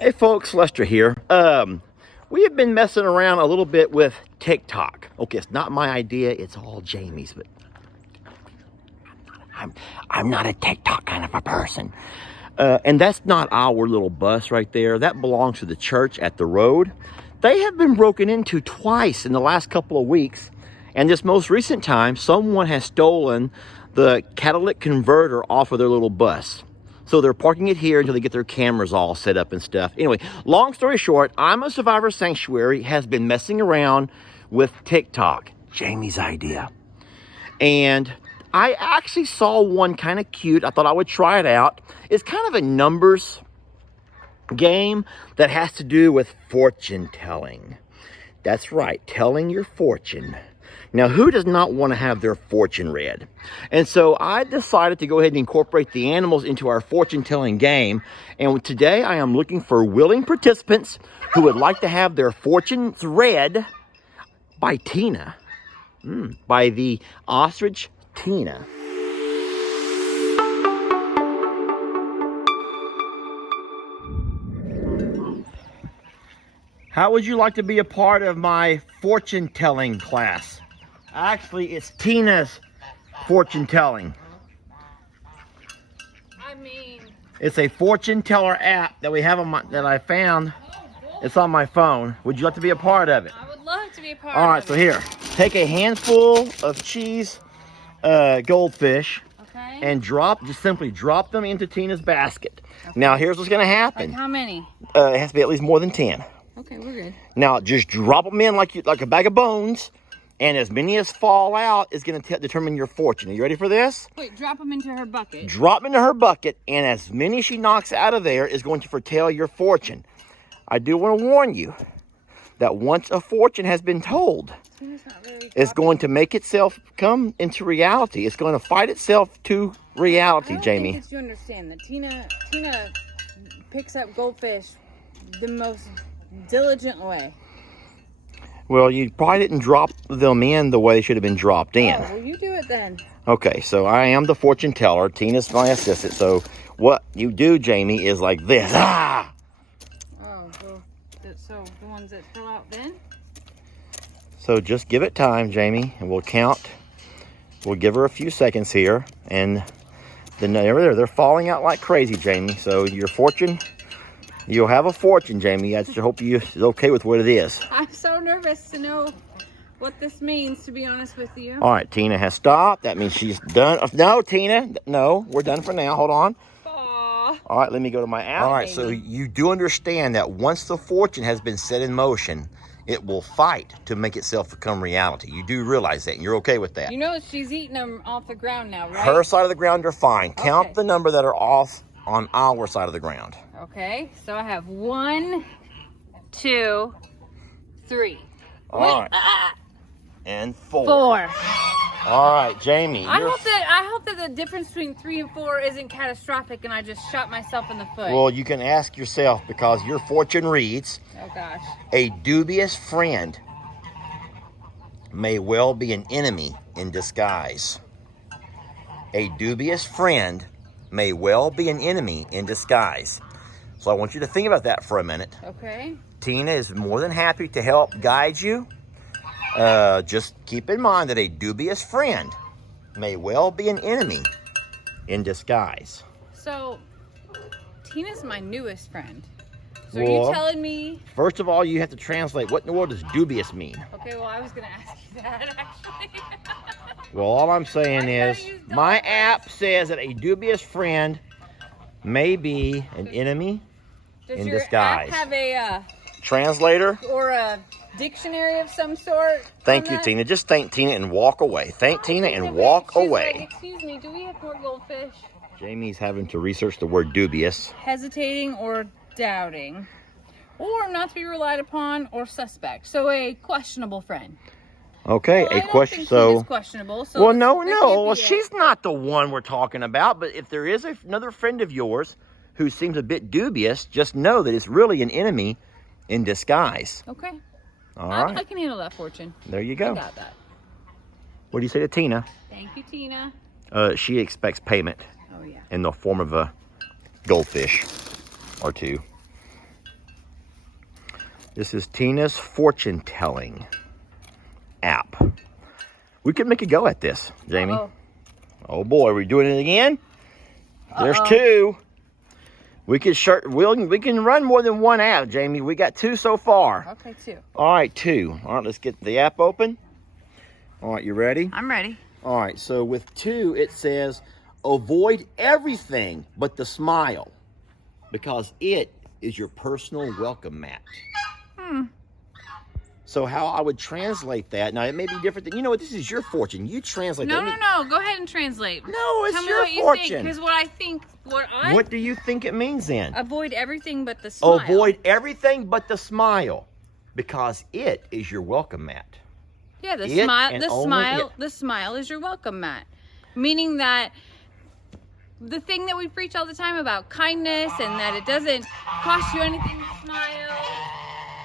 Hey folks, Lester here. We have been messing around a little bit with TikTok. Okay, it's not my idea, it's all Jamie's, but I'm not a TikTok kind of a person. And that's not our little bus right there. That belongs to the church at the road. They have been broken into twice in the last couple of weeks. And this most recent time, someone has stolen the catalytic converter off of their little bus. So they're parking it here until they get their cameras all set up and stuff. Anyway, long story short, I'm a Survivor Sanctuary has been messing around with TikTok. Jamie's idea. And I actually saw one kind of cute. I thought I would try it out. It's kind of a numbers game that has to do with fortune telling. That's right, telling your fortune. Now, who does not want to have their fortune read? And so I decided to go ahead and incorporate the animals into our fortune-telling game. And today I am looking for willing participants who would like to have their fortunes read by Tina. By the ostrich Tina. How would you like to be a part of my fortune-telling class? Actually, it's Tina's fortune telling. It's a fortune teller app that we have on that I found. It's on my phone. Would you like to be a part of it? I would love to be a part All right, of it. so here, take a handful of cheese goldfish, Okay. and just simply drop them into Tina's basket. Okay. Now, here's what's going to happen. Like how many? It has to be at least more than 10. Okay, we're good. Now, just drop them in like a bag of bones. And as many as fall out is going to determine your fortune. Are you ready for this? Wait, drop them into her bucket. Drop them into her bucket, and as many she knocks out of there is going to foretell your fortune. I do want to warn you that once a fortune has been told, it's going to make itself come into reality. It's going to fight itself to reality, Jamie. I don't think that you understand that Tina picks up goldfish the most diligent way. Well, you probably didn't drop them in the way they should have been dropped in. Oh, well, you do it then. Okay, so I am the fortune teller. Tina's my assistant. So what you do, Jamie, is like this. Ah! Oh, so the ones that fill out then? So just give it time, Jamie, and we'll count. We'll give her a few seconds here. And then they're falling out like crazy, Jamie. So your fortune... You'll have a fortune, Jamie. I just hope you're okay with what it is. I'm so nervous to know what this means, to be honest with you. All right, Tina has stopped. That means she's done. No, Tina. No, we're done for now. Hold on. Aww. All right, let me go to my app. All right, so you do understand that once the fortune has been set in motion, it will fight to make itself become reality. You do realize that, and you're okay with that. You know she's eating them off the ground now, right? Her side of the ground are fine. Okay. Count the number that are off on our side of the ground. Okay, so I have 1, 2, 3. All right. And 4. 4. All right, Jamie. I hope that the difference between 3 and 4 isn't catastrophic and I just shot myself in the foot. Well, you can ask yourself, because your fortune reads, oh gosh. A dubious friend may well be an enemy in disguise. A dubious friend may well be an enemy in disguise. So I want you to think about that for a minute. Okay. Tina is more than happy to help guide you. Just keep in mind that a dubious friend may well be an enemy in disguise. So, Tina's my newest friend. So Well, are you telling me... First of all, you have to translate. What in the world does dubious mean? Okay, well, I was going to ask you that, actually. Well, all I'm saying is, my app says that a dubious friend may be an enemy in disguise. Does your app have a... Translator? Or a dictionary of some sort? Thank you, Tina. Just thank Tina and walk away. Thank Tina and walk away. Like, excuse me, do we have more goldfish? Jamie's having to research the word dubious. Hesitating or doubting. Or not to be relied upon or suspect. So a questionable friend. Okay, Well, a question. So questionable. So well, no. can't Well, be she's not the one we're talking about. But if there is another friend of yours who seems a bit dubious, just know that it's really an enemy in disguise. Okay. All right. I can handle that fortune. There you go. I got that. What do you say to Tina? Thank you, Tina. She expects payment Oh, yeah. in the form of a goldfish or two. This is Tina's fortune telling app. We could make a go at this, Jamie. Uh-oh. Oh boy, we're doing it again. There's Uh-oh. 2. We can run more than one app, Jamie. We got 2 so far. Okay, 2. All right, 2. All right, let's get the app open. All right, you ready? I'm ready. All right, so with 2, it says, avoid everything but the smile, because it is your personal welcome mat. So how I would translate that, now it may be different than, you know what, this is your fortune. You translate that. No. Go ahead and translate. No, it's Tell me your what you fortune. Because What do you think it means then? Avoid everything but the smile. Avoid everything but the smile, because it is your welcome mat. Yeah, the It smile. and The only smile. it. The smile is your welcome mat, meaning that the thing that we preach all the time about kindness and that it doesn't cost you anything to smile.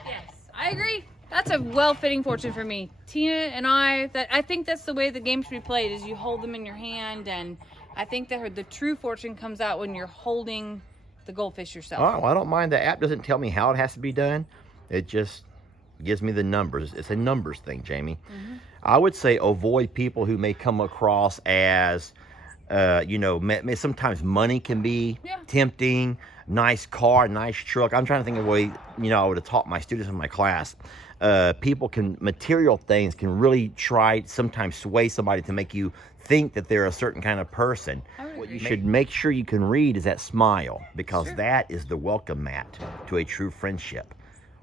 Yes, I agree. That's a well-fitting fortune for me. Tina and I think that's the way the game should be played, is you hold them in your hand, and I think that the true fortune comes out when you're holding the goldfish yourself. All right, well, I don't mind. The app doesn't tell me how it has to be done. It just gives me the numbers. It's a numbers thing, Jamie. I would say avoid people who may come across as, sometimes money can be tempting. Nice car, nice truck. I'm trying to think of a way, I would have taught my students in my class. Material things can really try, sometimes sway somebody to make you think that they're a certain kind of person. What you should make sure you can read is that smile, because that is the welcome mat to a true friendship.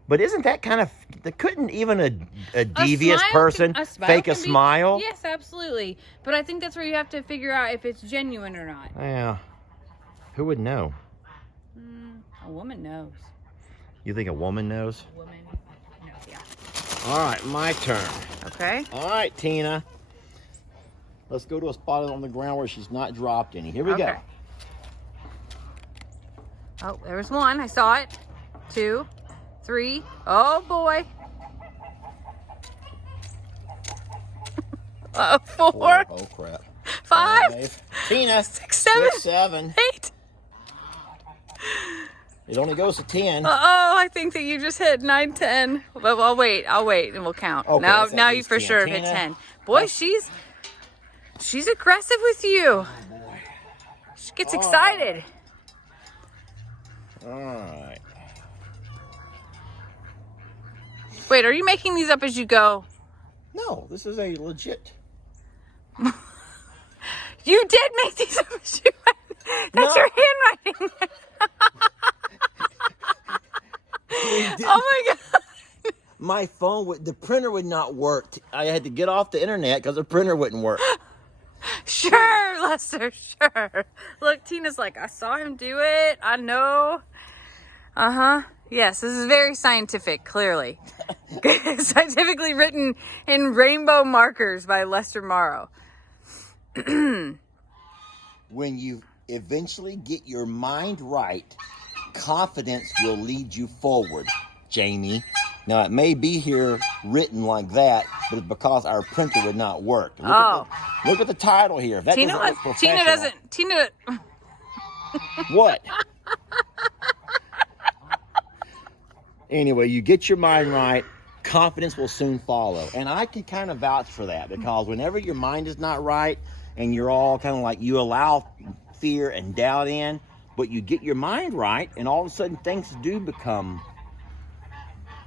But isn't that kind of, couldn't even a devious person fake a smile? Yes, absolutely. But I think that's where you have to figure out if it's genuine or not. Yeah. Who would know? A woman knows. You think a woman knows? A woman knows, yeah. All right, my turn. Okay. All right, Tina. Let's go to a spot on the ground where she's not dropped any. Here we go. Oh, there's 1. I saw it. 2, 3. Oh, boy. 4. Oh, crap. 5. Tina. 6, 7. 6, 7. 8. It only goes to 10. I think that you just hit 9, 10. But I'll wait, and we'll count. Okay, now you for 10. sure Tina, hit 10. Boy, she's aggressive with you. Oh, boy. She gets excited. All right. Wait, are you making these up as you go? No, this is a legit. You did make these up as you went. That's your handwriting. Oh my God. My phone, the printer would not work. I had to get off the internet because the printer wouldn't work. Sure, Lester, sure. Look, Tina's like, I saw him do it. I know. Yes, this is very scientific, clearly. Scientifically written in rainbow markers by Lester Morrow. When you eventually get your mind right, confidence will lead you forward, Jamie. Now, it may be here written like that, but it's because our printer would not work. Look at the title here. If that Tina doesn't look professional. What? Anyway, you get your mind right, confidence will soon follow. And I can kind of vouch for that, because whenever your mind is not right and you're all kind of like, you allow fear and doubt in, but you get your mind right, and all of a sudden things do become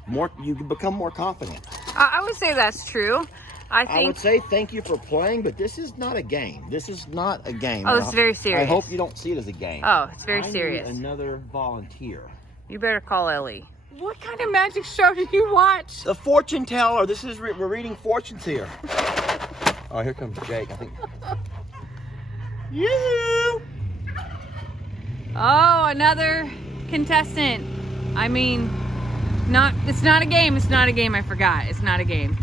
more, you become more confident. I would say that's true. I would say thank you for playing, but this is not a game. This is not a game. Oh, it's very serious. I hope you don't see it as a game. Oh, it's very I serious. need another volunteer. You better call Ellie. What kind of magic show did you watch? The fortune teller. This is, we're reading fortunes here. Oh, here comes Jake, I think. Yoo-hoo! Oh, another contestant. I mean, it's not a game. It's not a game. I forgot. It's not a game.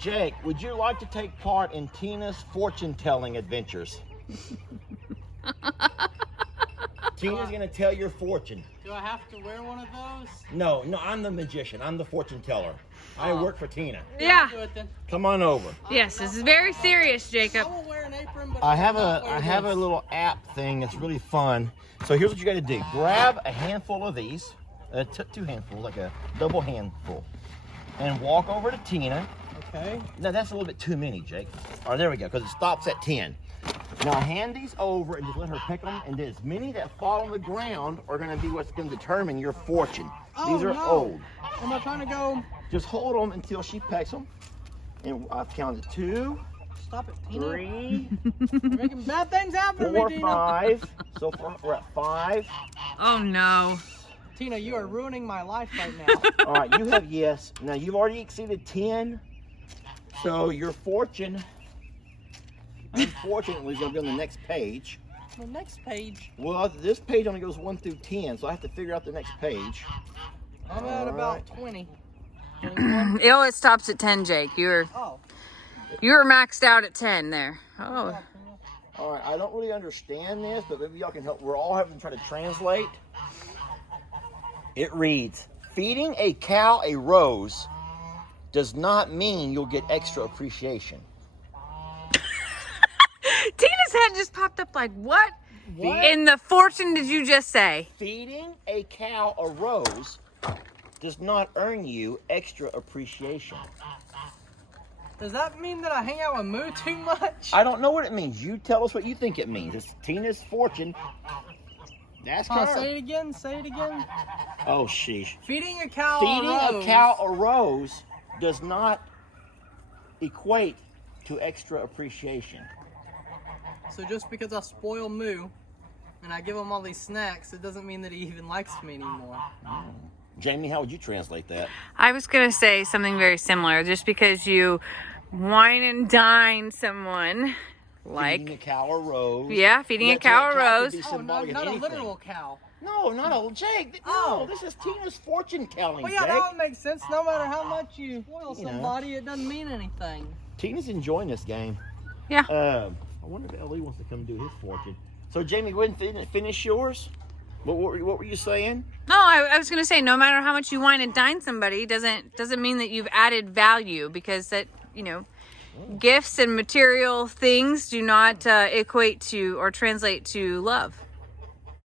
Jake, would you like to take part in Tina's fortune-telling adventures? Tina's going to tell your fortune. Do I have to wear one of those? No, I'm the magician. I'm the fortune teller. I work for Tina. Yeah. I'll do it then. Come on over. Yes, this is very serious, I Jacob. will wear an apron, but I have will not wear a this. little app thing that's really fun. So here's what you got to do. Grab a handful of these. 2 handfuls, like a double handful. And walk over to Tina. Okay. No, that's a little bit too many, Jake. All right, there we go, because it stops at 10. Now hand these over and just let her pick them, and as many that fall on the ground are going to be what's going to determine your fortune. These are old. Am I trying to go? Just hold them until she pecks them. And I've counted 2, Stop it, Tina. 3, You're making bad things happen to 4, me, Tina. 5. So far, we're at 5. Oh no. Tina, you are ruining my life right now. All right, you have yes. Now you've already exceeded 10. So your fortune, unfortunately, is going to be on the next page. The next page. Well, this page only goes 1 through 10, so I have to figure out the next page. I'm at All about right. 20. 21. It stops at 10, Jake. You were maxed out at 10 there. Oh. All right, I don't really understand this, but maybe y'all can help. We're all having to try to translate. It reads, feeding a cow a rose does not mean you'll get extra appreciation. Tina's head just popped up like, what? What? In the fortune did you just say? Feeding a cow a rose does not earn you extra appreciation. Does that mean that I hang out with Moo too much? I don't know what it means. You tell us what you think it means. It's Tina's fortune. That's Oh, her. say it again. Say it again. Oh, sheesh. Feeding a cow Feeding a rose. a cow a rose does not equate to extra appreciation. So just because I spoil Moo and I give him all these snacks, it doesn't mean that he even likes me anymore. Jamie, how would you translate that? I was going to say something very similar. Just because you wine and dine someone, like, Feeding a cow a rose. yeah, feeding a cow a could rose. be Oh, symbolic of not a anything. literal cow. No, not a Jake. Oh. No, this is Tina's fortune telling, Well, yeah, Jake. that would make sense. No matter how much you spoil You know. somebody, it doesn't mean anything. Tina's enjoying this game. Yeah. I wonder if Ellie wants to come do his fortune. So, Jamie, go ahead and finish yours. What were you saying? No, I was going to say, no matter how much you wine and dine somebody, doesn't mean that you've added value, because that, gifts and material things do not equate to or translate to love.